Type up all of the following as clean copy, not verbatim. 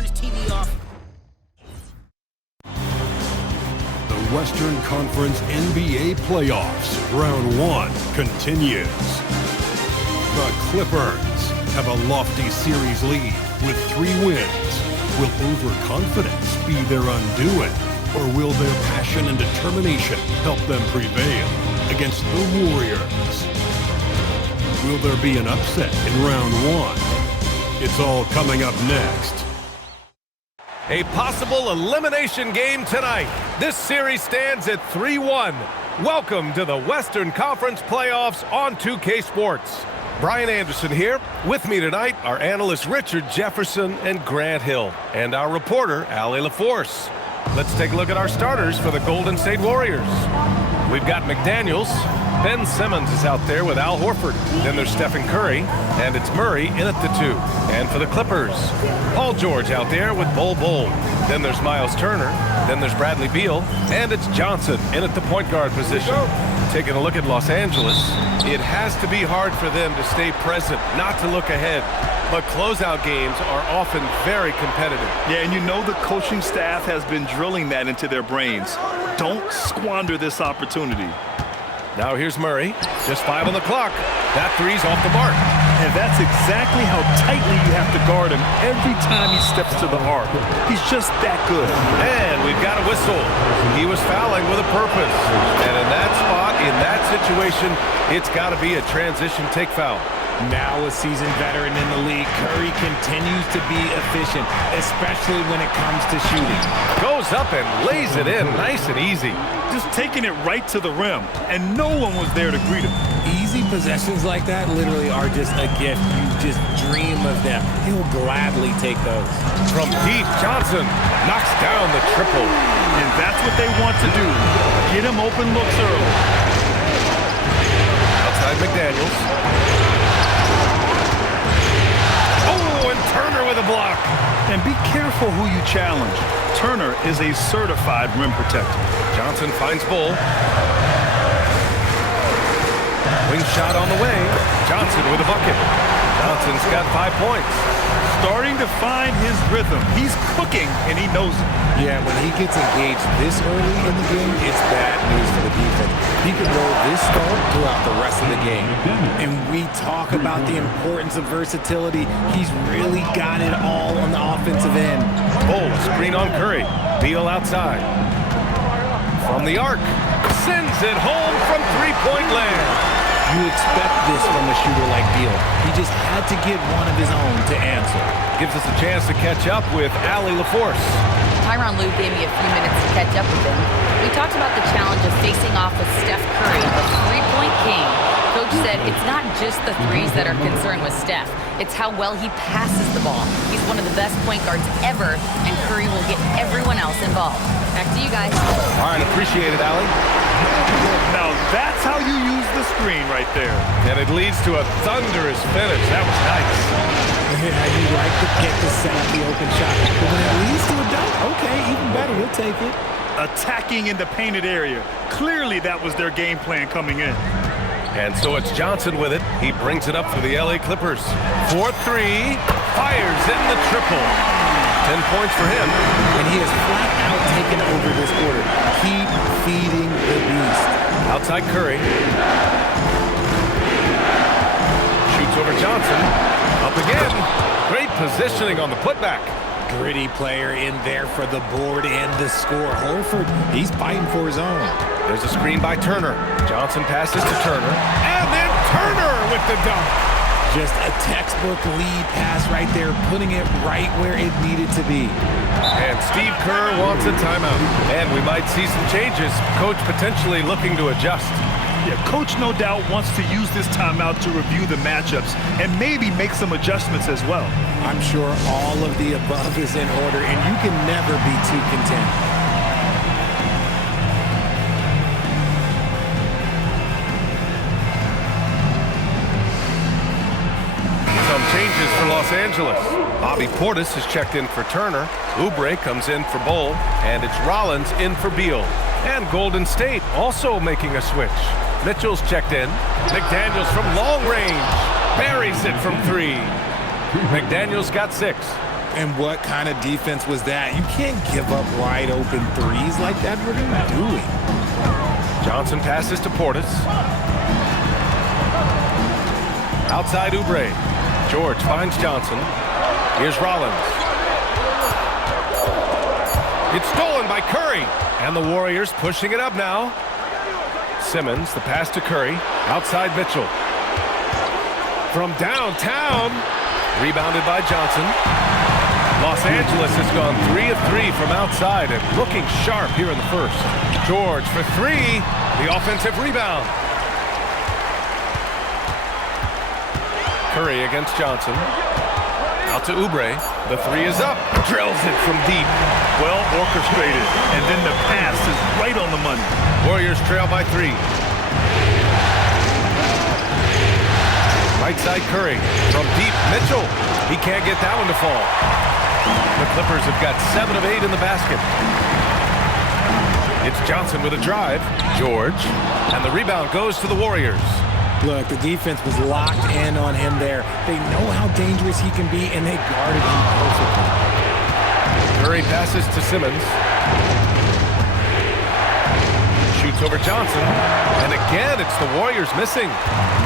turn his TV off. The Western Conference NBA playoffs, round 1 continues. The Clippers have a lofty series lead with 3 wins. Will overconfidence be their undoing, or will their passion and determination help them prevail against the Warriors? Will there be an upset in round 1? It's all coming up next. A possible elimination game tonight. This series stands at 3-1. Welcome to the Western Conference Playoffs on 2K Sports. Brian Anderson here. With me tonight are analysts Richard Jefferson and Grant Hill, and our reporter, Allie LaForce. Let's take a look at our starters for the Golden State Warriors. We've got McDaniels. Ben Simmons is out there with Al Horford. Then there's Stephen Curry, and it's Murray in at the 2. And for the Clippers, Paul George out there with Bol Bol. Then there's Miles Turner. Then there's Bradley Beal, and it's Johnson in at the point guard position. Taking a look at Los Angeles, it has to be hard for them to stay present, not to look ahead. But closeout games are often very competitive. Yeah, and you know the coaching staff has been drilling that into their brains. Don't squander this opportunity. Now here's Murray, just 5 on the clock. That three's off the mark. And that's exactly how tightly you have to guard him every time he steps to the arc. He's just that good. And we've got a whistle. He was fouling with a purpose. And in that spot, in that situation, it's got to be a transition take foul. Now a seasoned veteran in the league, Curry continues to be efficient, especially when it comes to shooting. Goes up and lays it in nice and easy. Just taking it right to the rim, and no one was there to greet him. Easy possessions like that literally are just a gift. You just dream of them. He'll gladly take those. From deep, Johnson knocks down the triple. And that's what they want to do. Get him open looks early. Outside McDaniels. Oh, and Turner with a block. And be careful who you challenge. Turner is a certified rim protector. Johnson finds Bull. Wing shot on the way. Johnson with a bucket. Johnson's got 5 points. Starting to find his rhythm. He's cooking, and he knows it. Yeah, when he gets engaged this early in the game, it's bad news for the defense. He could roll this start throughout the rest of the game. And we talk about the importance of versatility. He's really got it all on the offensive end. Bull, screen on Curry. Beal outside. From the arc. Sends it home from three-point land. You expect this from a shooter like Beal. He just had to get one of his own to answer. Gives us a chance to catch up with Allie LaForce. Tyronn Lue gave me a few minutes to catch up with him. We talked about the challenge of facing off with Steph Curry, the three-point king. Coach said it's not just the threes that are concerned with Steph. It's how well he passes the ball. He's one of the best point guards ever, and Curry will get everyone else involved. Back to you guys. All right, appreciate it, Allie. Now that's how you use the screen right there. And it leads to a thunderous finish. That was nice. Yeah, you like to get to set up the open shot. But when it leads to a dunk, okay, even better, he'll take it. Attacking in the painted area. Clearly that was their game plan coming in. And so it's Johnson with it. He brings it up for the LA Clippers. 4-3, fires in the triple. 10 points for him. And he has flat out taken over this quarter. Keep feeding the beast. Outside Curry. Shoots over Johnson. Up again. Great positioning on the putback. Gritty player in there for the board and the score. Horford, he's fighting for his own. There's a screen by Turner. Johnson passes to Turner. And then Turner with the dunk. Just a textbook lead pass right there, putting it right where it needed to be. And Steve Kerr wants a timeout. And we might see some changes. Coach potentially looking to adjust. Yeah, Coach no doubt wants to use this timeout to review the matchups and maybe make some adjustments as well. I'm sure all of the above is in order, and you can never be too content. Changes for Los Angeles. Bobby Portis is checked in for Turner. Oubre comes in for Bol. And it's Rollins in for Beal. And Golden State also making a switch. Mitchell's checked in. McDaniels from long range. Buries it from 3. McDaniels got 6. And what kind of defense was that? You can't give up wide open threes like that. What are you doing? Johnson passes to Portis. Outside Oubre. George finds Johnson. Here's Rollins. It's stolen by Curry. And the Warriors pushing it up now. Simmons, the pass to Curry. Outside Mitchell. From downtown. Rebounded by Johnson. Los Angeles has gone 3 of 3 from outside and looking sharp here in the first. George for 3. The offensive rebound. Curry against Johnson. Out to Oubre. The 3 is up. Drills it from deep. Well orchestrated. And then the pass is right on the money. Warriors trail by 3. Right side Curry. From deep, Mitchell. He can't get that one to fall. The Clippers have got 7 of 8 in the basket. It's Johnson with a drive. George. And the rebound goes to the Warriors. Look, the defense was locked in on him there. They know how dangerous he can be, and they guarded him perfectly. Curry passes to Simmons. Shoots over Johnson. And again, it's the Warriors missing.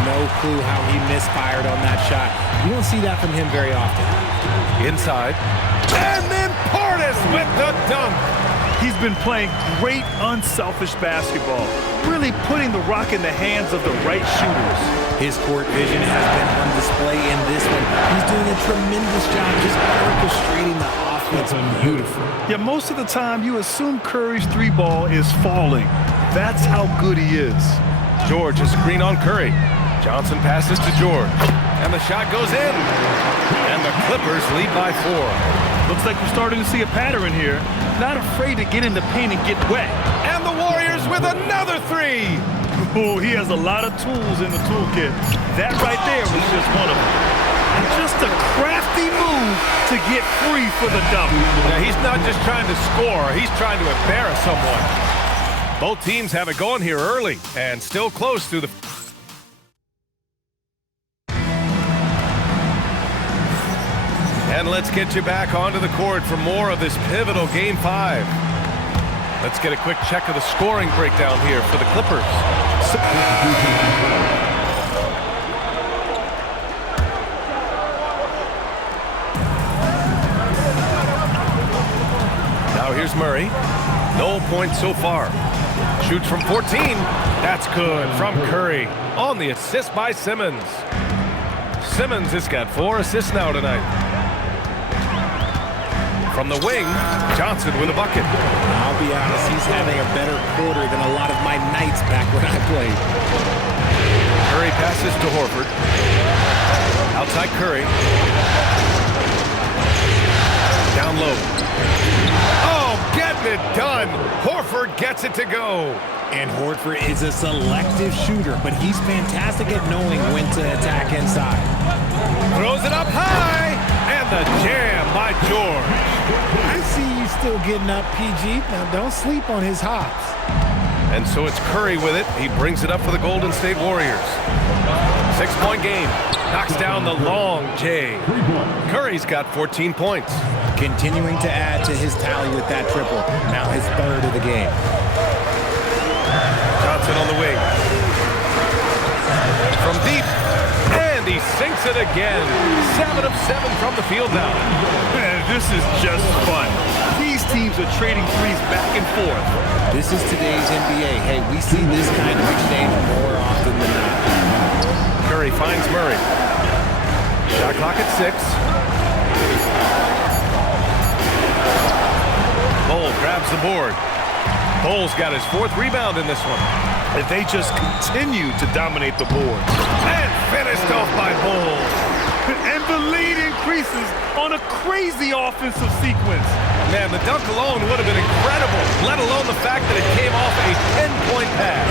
No clue how he misfired on that shot. You don't see that from him very often. Inside. And then Portis with the dunk. He's been playing great unselfish basketball, really putting the rock in the hands of the right shooters. His court vision has been on display in this one. He's doing a tremendous job just orchestrating the offense beautifully. Yeah, most of the time you assume Curry's 3-ball is falling. That's how good he is. George is screen on Curry. Johnson passes to George. And the shot goes in. And the Clippers lead by 4. Looks like we're starting to see a pattern here. Not afraid to get in the paint and get wet. And the Warriors with another 3. Oh, he has a lot of tools in the toolkit. That right there was just one of them. And just a crafty move to get free for the dunk. Now, he's not just trying to score. He's trying to embarrass someone. Both teams have it going here early and still close through the... And let's get you back onto the court for more of this pivotal Game 5. Let's get a quick check of the scoring breakdown here for the Clippers. Now here's Murray. No points so far. Shoots from 14. That's good from Curry. On the assist by Simmons. Simmons has got 4 assists now tonight. From the wing, Johnson with a bucket. I'll be honest, he's having a better quarter than a lot of my nights back when I played. Curry passes to Horford. Outside Curry. Down low. Oh, getting it done. Horford gets it to go. And Horford is a selective shooter, but he's fantastic at knowing when to attack inside. Throws it up high. And the jam by George. I see you still getting up, PG. Now, don't sleep on his hops. And so it's Curry with it. He brings it up for the Golden State Warriors. 6-point game. Knocks down the long J. Curry's got 14 points. Continuing to add to his tally with that triple. Now his 3rd of the game. Johnson on the wing. From deep. And he sinks it again. 7 of 7 from the field now. Man, this is just fun. These teams are trading threes back and forth. This is today's NBA. Hey, we see this kind of exchange more often than not. Curry finds Murray. Shot clock at 6. Bull grabs the board. Bull's got his 4th rebound in this one. If they just continue to dominate the board. And finished off by Bull. And the lead increases on a crazy offensive sequence. Man, the dunk alone would have been incredible, let alone the fact that it came off a 10-point pass.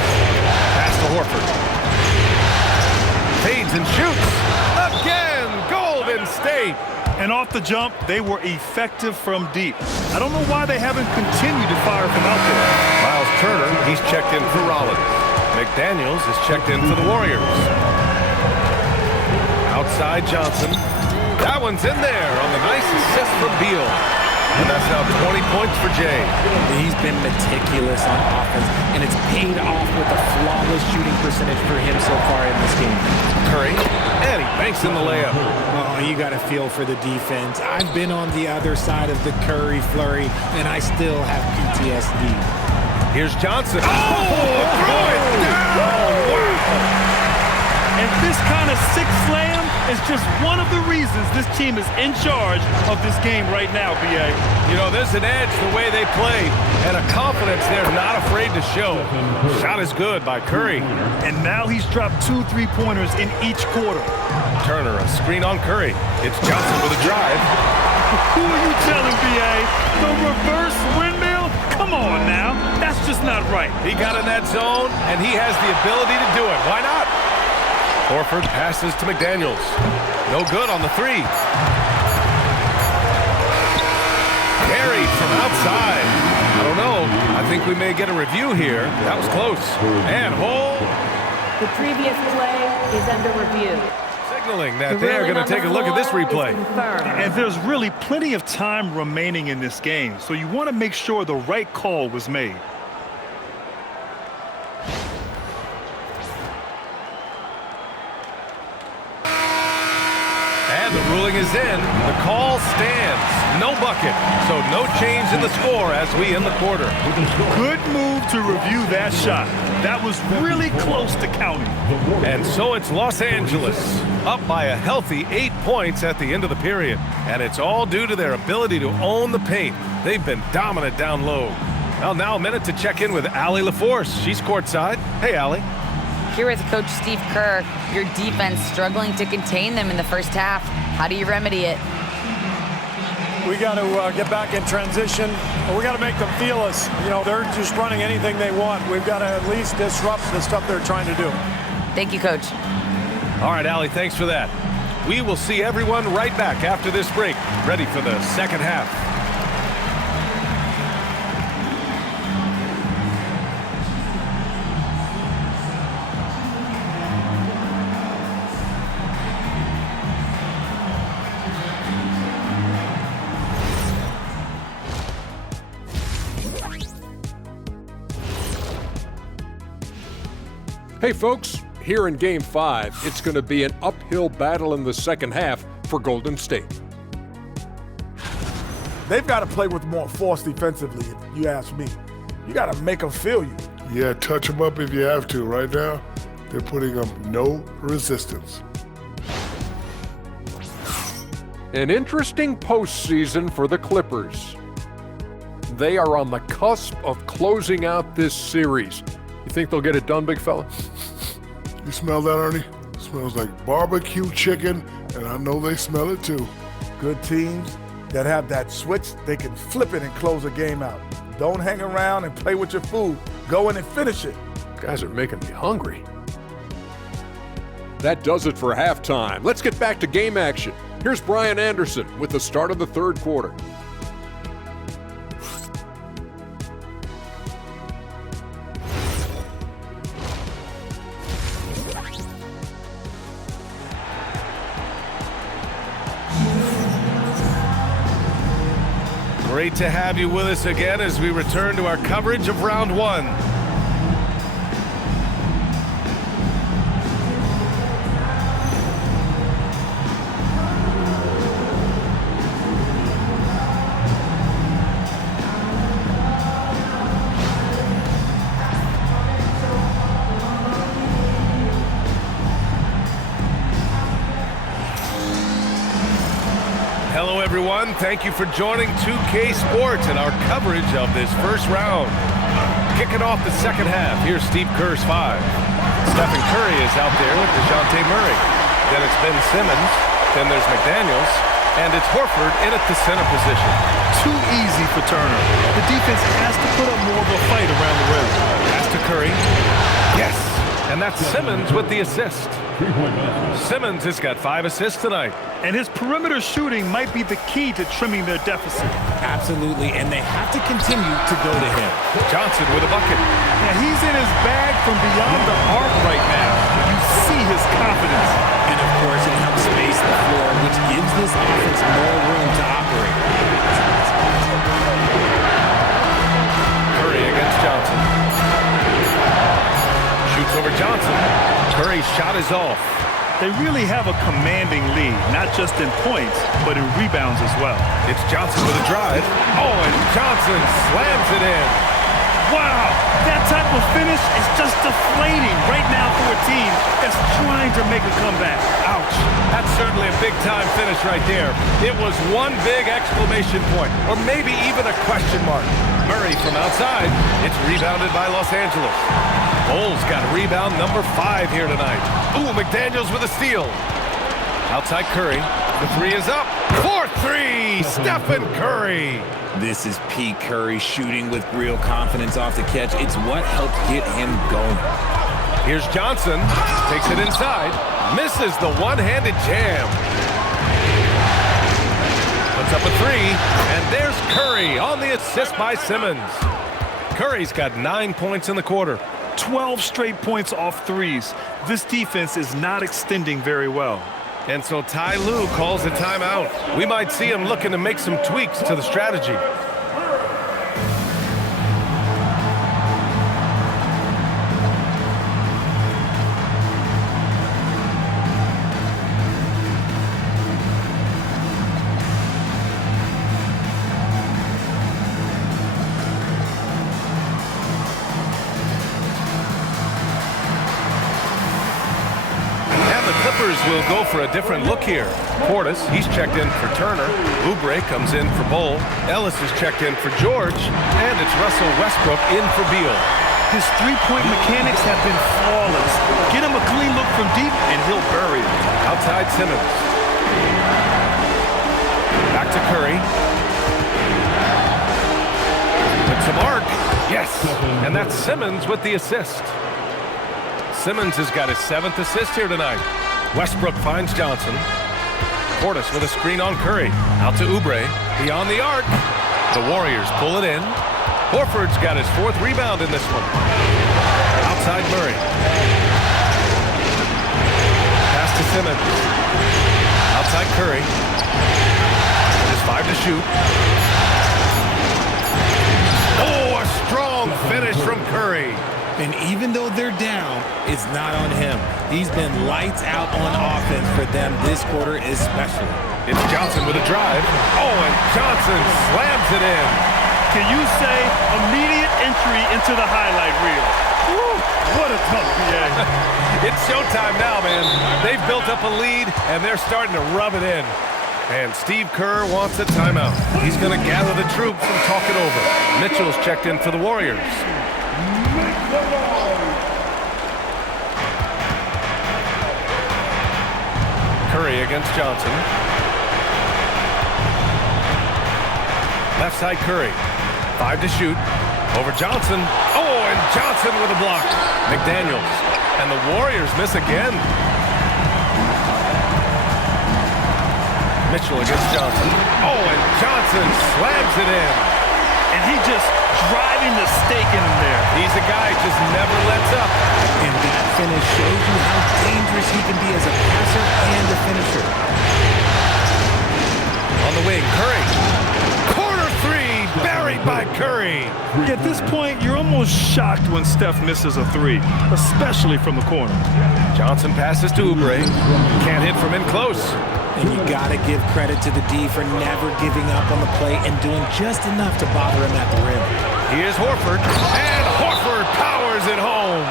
Pass to Horford. Fades and shoots. Again, Golden State. And off the jump, they were effective from deep. I don't know why they haven't continued to fire from out there. Miles Turner, he's checked in for Rollins. McDaniels is checked in for the Warriors. Outside Johnson. That one's in there on the nice assist from Beal. And that's now 20 points for Jay. He's been meticulous on offense, and it's paid off with a flawless shooting percentage for him so far in this game. Curry, and he banks in the layup. Oh, you got to feel for the defense. I've been on the other side of the Curry flurry, and I still have PTSD. Here's Johnson. Oh, throw it down! Wow! And this kind of sick slam is just one of the reasons this team is in charge of this game right now, B.A. You know, there's an edge the way they play and a confidence they're not afraid to show. Shot is good by Curry. And now he's dropped 2 3-pointers in each quarter. Turner, a screen on Curry. It's Johnson with a drive. Who are you telling, B.A.? The reverse windmill? Come on now. That's just not right. He got in that zone, and he has the ability to do it. Why not? Horford passes to McDaniels. No good on the three. Carried from outside. I don't know. I think we may get a review here. That was close. And hold. The previous play is under review. Signaling that they are going to take a look at this replay. And there's really plenty of time remaining in this game, so you want to make sure the right call was made. And the ruling is in. The call stands. No bucket. So no change in the score as we end the quarter. Good move to review that shot. That was really close to counting. And so it's Los Angeles up by a healthy 8 points at the end of the period. And it's all due to their ability to own the paint. They've been dominant down low. Well, now a minute to check in with Allie LaForce. She's courtside. Hey, Allie. Here with Coach Steve Kerr, your defense struggling to contain them in the first half. How do you remedy it? We got to get back in transition. We got to make them feel us. You know, they're just running anything they want. We've got to at least disrupt the stuff they're trying to do. Thank you, Coach. All right, Allie, thanks for that. We will see everyone right back after this break, ready for the second half. Hey folks, here in Game 5, it's going to be an uphill battle in the second half for Golden State. They've got to play with more force defensively, if you ask me. You got to make them feel you. Yeah, touch them up if you have to. Right now, they're putting up no resistance. An interesting postseason for the Clippers. They are on the cusp of closing out this series. You think they'll get it done, big fella? You smell that, Ernie? It smells like barbecue chicken, and I know they smell it too. Good teams that have that switch, they can flip it and close a game out. Don't hang around and play with your food. Go in and finish it. Guys are making me hungry. That does it for halftime. Let's get back to game action. Here's Brian Anderson with the start of the third quarter. Great to have you with us again as we return to our coverage of round one. Hello, everyone. Thank you for joining 2K Sports and our coverage of this first round. Kicking off the second half, here's Steve Kerr's 5. Steph Curry is out there with DeJounte Murray. Then it's Ben Simmons. Then there's McDaniels. And it's Horford in at the center position. Too easy for Turner. The defense has to put up more of a fight around the rim. Pass to Curry. Yes. And that's Simmons with the assist. Simmons has got 5 assists tonight. And his perimeter shooting might be the key to trimming their deficit. Absolutely, and they have to continue to go to him. Johnson with a bucket. Now he's in his bag from beyond the arc right now. You see his confidence. And of course, it helps space the floor, which gives this offense more room to operate. Curry against Johnson. Shoots over Johnson. Curry's shot is off. They really have a commanding lead, not just in points, but in rebounds as well. It's Johnson with a drive. Oh, and Johnson slams it in. Wow, that type of finish is just deflating right now for a team that's trying to make a comeback. Ouch. That's certainly a big-time finish right there. It was one big exclamation point, or maybe even a question mark. Murray from outside. It's rebounded by Los Angeles. Bulls got rebound number 5 here tonight. Ooh, McDaniels with a steal. Outside Curry. The 3 is up. 4-3, Stephen Curry. This is Pete Curry shooting with real confidence off the catch. It's what helped get him going. Here's Johnson. Takes it inside. Misses the one-handed jam. Puts up a 3. And there's Curry on the assist by Simmons. Curry's got 9 points in the quarter. 12 straight points off threes. This defense is not extending very well. And so Ty Lue calls a timeout. We might see him looking to make some tweaks to the strategy. Will go for a different look here. Portis, he's checked in for Turner. Oubre comes in for Bull. Ellis is checked in for George. And it's Russell Westbrook in for Beal. His three-point mechanics have been flawless. Get him a clean look from deep, and he'll bury it. Outside Simmons. Back to Curry. It's a mark. Yes. And that's Simmons with the assist. Simmons has got his 7th assist here tonight. Westbrook finds Johnson. Portis with a screen on Curry. Out to Oubre. Beyond the arc. The Warriors pull it in. Horford's got his 4th rebound in this one. Outside Murray. Pass to Simmons. Outside Curry. Just 5 to shoot. Oh, a strong finish from Curry. And even though they're down, it's not on him. He's been lights out on offense for them this quarter especially. It's Johnson with a drive. Oh, and Johnson slams it in. Can you say immediate entry into the highlight reel? Woo, what a tough PA. It's showtime now, man. They've built up a lead, and they're starting to rub it in. And Steve Kerr wants a timeout. He's going to gather the troops and talk it over. Mitchell's checked in for the Warriors. Curry against Johnson. Left side Curry. 5 to shoot. Over Johnson. Oh, and Johnson with a block. McDaniels. And the Warriors miss again. Mitchell against Johnson. Oh, and Johnson slams it in. And he just driving the stake in him there. He's a guy who just never lets up. And that finish shows you how dangerous he can be as a passer and a finisher. On the wing, Curry. Corner 3, buried by Curry. At this point, you're almost shocked when Steph misses a 3, especially from the corner. Johnson passes to Oubre. Can't hit from in close. And you got to give credit to the D for never giving up on the play and doing just enough to bother him at the rim. Here's Horford, and Horford powers it home.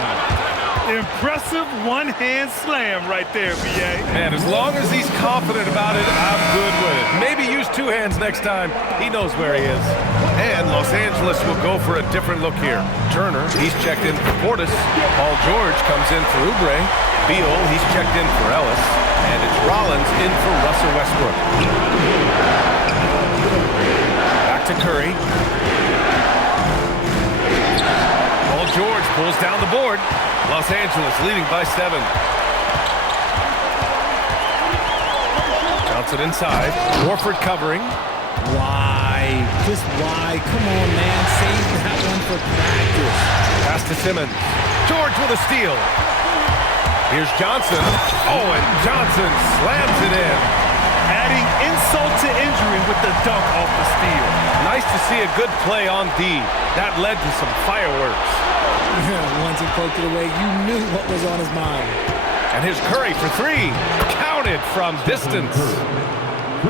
Impressive one-hand slam right there, B.A. And as long as he's confident about it, I'm good with it. Maybe use 2 hands next time. He knows where he is. And Los Angeles will go for a different look here. Turner, he's checked in for Portis. Paul George comes in for Oubre. Beal, he's checked in for Ellis. And it's Rollins in for Russell Westbrook. Back to Curry. Paul George pulls down the board. Los Angeles leading by 7. Johnson inside. Horford covering. Why? Just why? Come on, man. Save that one for practice. Pass to Simmons. George with a steal. Here's Johnson. Oh, and Johnson slams it in. Adding insult to injury with the dunk off the steal. Nice to see a good play on D. That led to some fireworks. Once he poked it away, you knew what was on his mind. And here's Curry for three. Counted from distance.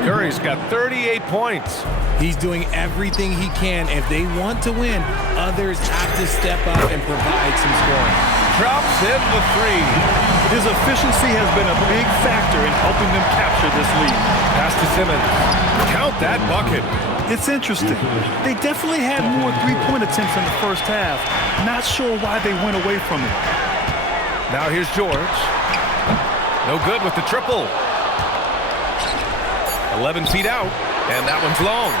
Curry's got 38 points. He's doing everything he can. If they want to win, others have to step up and provide some scoring. Drops in the three. His efficiency has been a big factor in helping them capture this lead. Pass to Simmons. Count that bucket. It's interesting. They definitely had more three-point attempts in the first half. Not sure why they went away from it. Now here's George. No good with the triple. 11 feet out, and that one's long.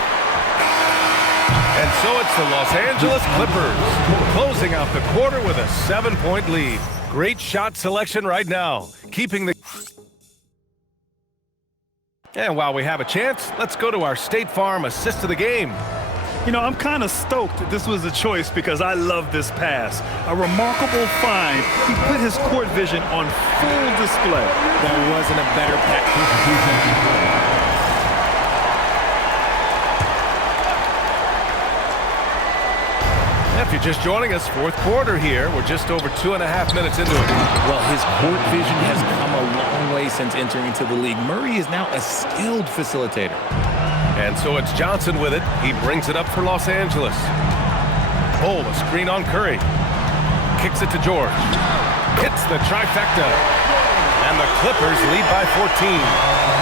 And so it's the Los Angeles Clippers closing out the quarter with a 7-point lead. Great shot selection right now, keeping the... And while we have a chance, let's go to our State Farm assist of the game. You know, I'm kind of stoked that this was a choice because I love this pass. A remarkable find. He put his court vision on full display. There wasn't a better pass. If you're just joining us, fourth quarter here. We're just over 2.5 minutes into it. Well, his court vision has come a long way since entering into the league. Murray is now a skilled facilitator. And so it's Johnson with it. He brings it up for Los Angeles. Oh, a screen on Curry. Kicks it to George. Hits the trifecta. And the Clippers lead by 14.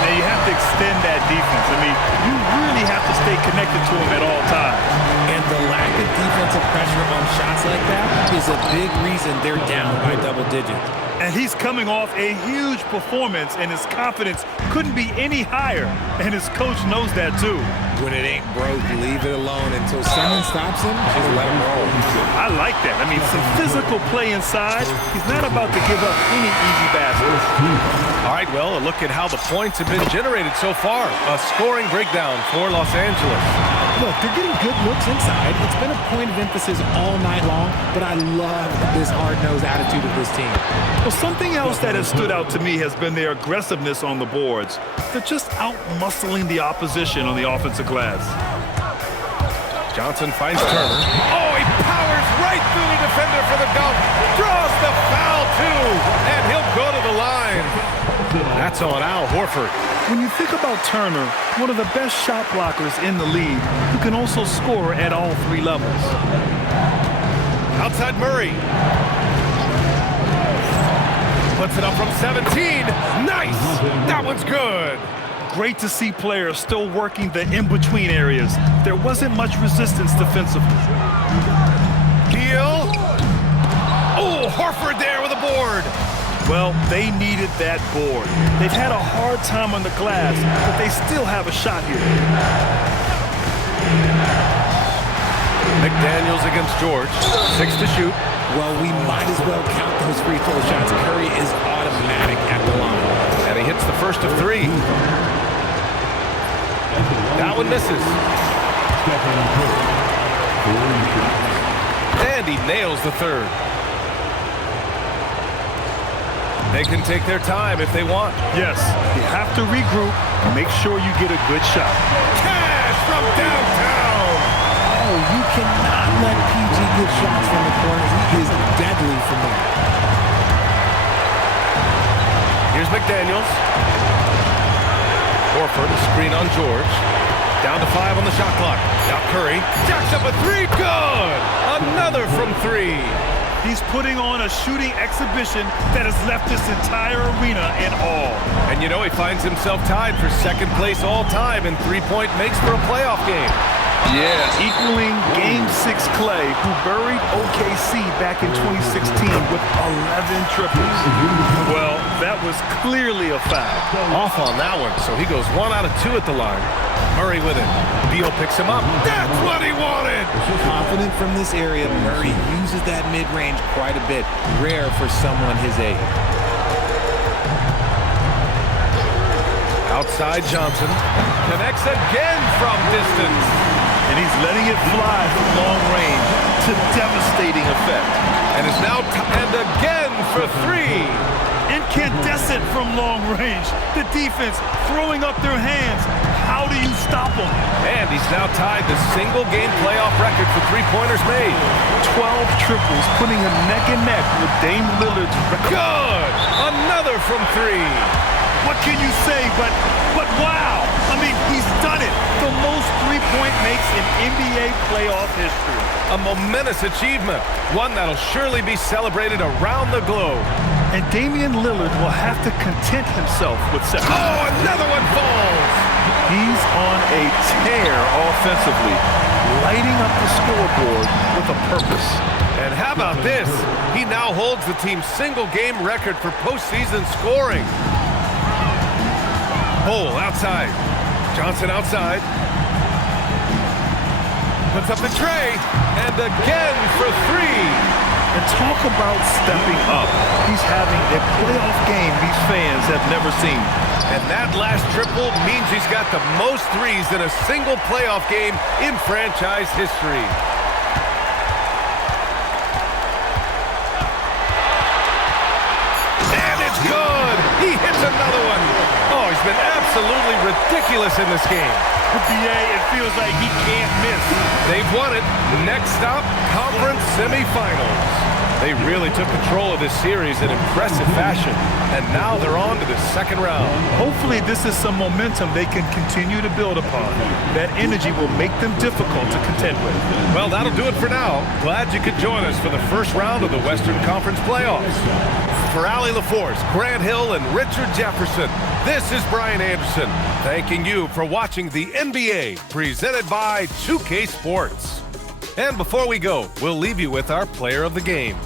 Now you have to extend that defense. I mean, you really have to stay connected to him at all times. And the lack of defensive pressure on shots like that is a big reason they're down by double digits. And he's coming off a huge performance, and his confidence couldn't be any higher. And his coach knows that, too. When it ain't broke, leave it alone until someone stops him. Just let him roll. I like that. I mean, some physical play inside. He's not about to give up any easy baskets. All right, well, a look at how the points have been generated so far. A scoring breakdown for Los Angeles. Look, they're getting good looks inside. It's been a point of emphasis all night long, but I love this hard-nosed attitude of this team. Well, something else that has stood out to me has been their aggressiveness on the boards. They're just out-muscling the opposition on the offensive glass. Johnson finds Turner. Oh, he powers right through the defender for the dunk. Draws the foul, too, and he'll go to the line. That's on Al Horford. When you think about Turner, one of the best shot blockers in the league, who can also score at all three levels. Outside Murray. Puts it up from 17. Nice! That one's good. Great to see players still working the in-between areas. There wasn't much resistance defensively. Deal. Oh, Horford there with a board. Well, they needed that board. They've had a hard time on the glass, but they still have a shot here. McDaniels against George. 6 to shoot. Well, we might as well count those free throw shots. Curry is automatic at the line. And he hits the first of 3. That one misses. And he nails the third. They can take their time if they want. Yes, you have to regroup and make sure you get a good shot. Cash from downtown. Oh, you cannot let PG get shots from the corner. He is deadly from there. Here's McDaniels. Horford, a screen on George. Down to 5 on the shot clock. Now Curry jacks up a 3. Good! Another from 3. He's putting on a shooting exhibition that has left this entire arena in awe. And you know, he finds himself tied for second place all time in three-point makes for a playoff game. Yeah, equaling Game 6 Clay, who buried OKC back in 2016 with 11 triples. Well, that was clearly a foul. Off on that one, so he goes 1 out of 2 at the line. Murray with it. Beal picks him up. That's what he wanted! Confident from this area, Murray uses that mid-range quite a bit. Rare for someone his age. Outside Johnson. Connects again from distance. And he's letting it fly from long range to devastating effect. And is now and again for 3. incandescent from long range. The defense throwing up their hands. How do you stop him? And he's now tied the single-game playoff record for three-pointers made. 12 triples, putting him neck and neck with Dame Lillard's record. Good! Another from three. What can you say, but wow! I mean, he's done it. The most three-point makes in NBA playoff history. A momentous achievement, one that'll surely be celebrated around the globe. And Damian Lillard will have to content himself with second. Oh, another one falls! He's on a tear offensively, lighting up the scoreboard with a purpose. And how about this? He now holds the team's single-game record for postseason scoring. Hole outside. Johnson outside. Puts up the tray. And again for three. And talk about stepping up. He's having a playoff game these fans have never seen. And that last triple means he's got the most threes in a single playoff game in franchise history. And it's good! He hits another one! Oh, he's been absolutely ridiculous in this game. BA, it feels like he can't miss. They've won it. Next stop, conference semifinals. They really took control of this series in impressive fashion, and now they're on to the second round. Hopefully this is some momentum they can continue to build upon. That energy will make them difficult to contend with. Well, that'll do it for now. Glad you could join us for the first round of the Western Conference playoffs. For Allie LaForce, Grant Hill, and Richard Jefferson, this is Brian Anderson, thanking you for watching the NBA, presented by 2K Sports. And before we go, we'll leave you with our player of the game.